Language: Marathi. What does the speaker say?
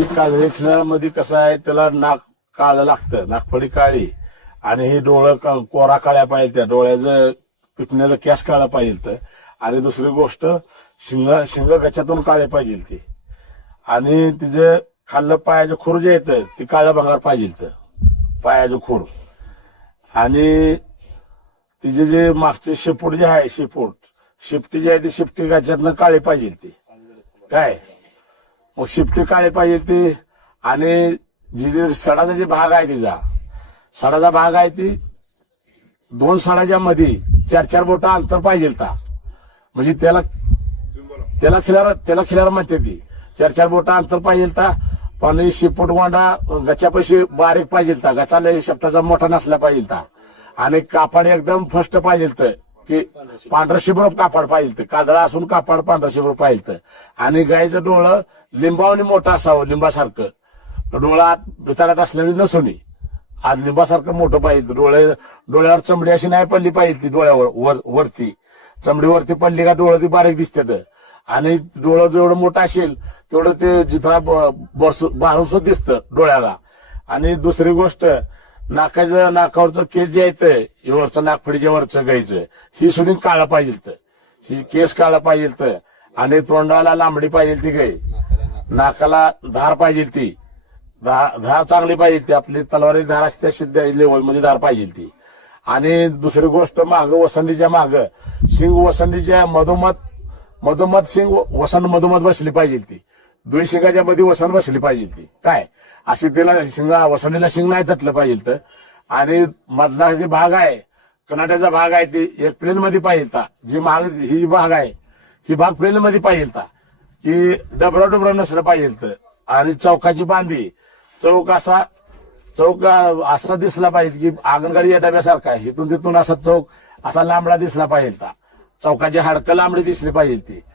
काजळी खिलारामध्ये कसं आहे त्याला नाक काळं लागतं नागफडी काळी. आणि हे डोळं का- कोरा काळ्या पाहिजे त्या डोळ्याचं पिटण्याचं केस काळा पाहिजे तर. आणि दुसरी गोष्ट शिंग शिंग गच्यातून काळे पाहिजे ते. आणि तिचं खाल्लं पायाचं खूर जे येतं ते काळ्या भागावर पाहिजे तर. पायाचं खूर. आणि तिचे जे मागचे शेपूट जे आहे शेपूट शिफ्टी जे आहे ती शिफ्टी गाच्यातनं काळे पाहिजे ते. काय? मग शिफ्टी काळे पाहिजे ती? आणि जी जे सडाचा जे भाग आहे तिचा सडाचा भाग आहे ती दोन सडाच्या मध्ये चार चार बोटा अंतर पाहिजे ता म्हणजे त्याला त्याला खिलार त्याला खिलार म्हणते ती. चार चार बोटा अंतर पाहिजे ता पण शिपूट वांडा गच्यापाशी बारीक पाहिजे ता गचाला शेपटाचा मोठा नसला पाहिजे ता आणि कापड एकदम फर्स्ट पाहिजे तर की पांढरं शिबर कापड पाहिजे तर काजळा असून कापड पांढरं शिबर पाहिजे तर आणि गायचं डोळं लिंबावणी मोठं असावं लिंबासारखं. डोळा आत भिताडात असलेली नसुनी. आज लिंबासारखं मोठं पाहिजे डोळे डोळ्यावर चमडी अशी नाही पडली पाहिजे ती डोळ्यावर वर वरती. चमडीवरती पडली का डोळं ती बारीक दिसतात आणि डोळं जेवढं मोठं असेल तेवढं ते जिथं बारूस दिसतं डोळ्याला. आणि दुसरी गोष्ट नाकाचं नाकावरचं केस जे आहे वरचं नागफडीच्या वरचं गायचं ही सुद्धा काळं पाहिजे तर. ही केस काळं पाहिजे तर. आणि तोंडाला लांबडी पाहिजे ती गाय नाकाला धार पाहिजे ती. धार चांगली पाहिजे ती. आपली तलवारी धार असते सिद्ध लेवलमध्ये धार पाहिजे ती. आणि दुसरी गोष्ट माग वसंडीच्या माग. शिंग वसंडीच्या मधोमध मधोमध शिंग वसंत मधोमध बसली पाहिजे ती. दोन शिंगाच्या मध्ये वसन बसली पाहिजे ती. काय? अशी तिला शिंगा वसंडीला शिंग नाही तटलं पाहिजे तर. आणि मधला जे भाग आहे कर्नाटकचा भाग आहे ते एक प्लेन मध्ये पाहिजे ता. जी माग ही भाग आहे ही भाग प्लेन मध्ये पाहिजे ता. की डबरा डबरा नसलं पाहिजे तर. आणि चौकाची बांधी. चौक असा चौक असा दिसला पाहिजे की आंगणगाडी या डब्यासारखा आहे. इथून तिथून असा चौक असा लांबडा दिसला पाहिजे ता. चौकाची हाडकं लांबडी दिसली पाहिजे ती.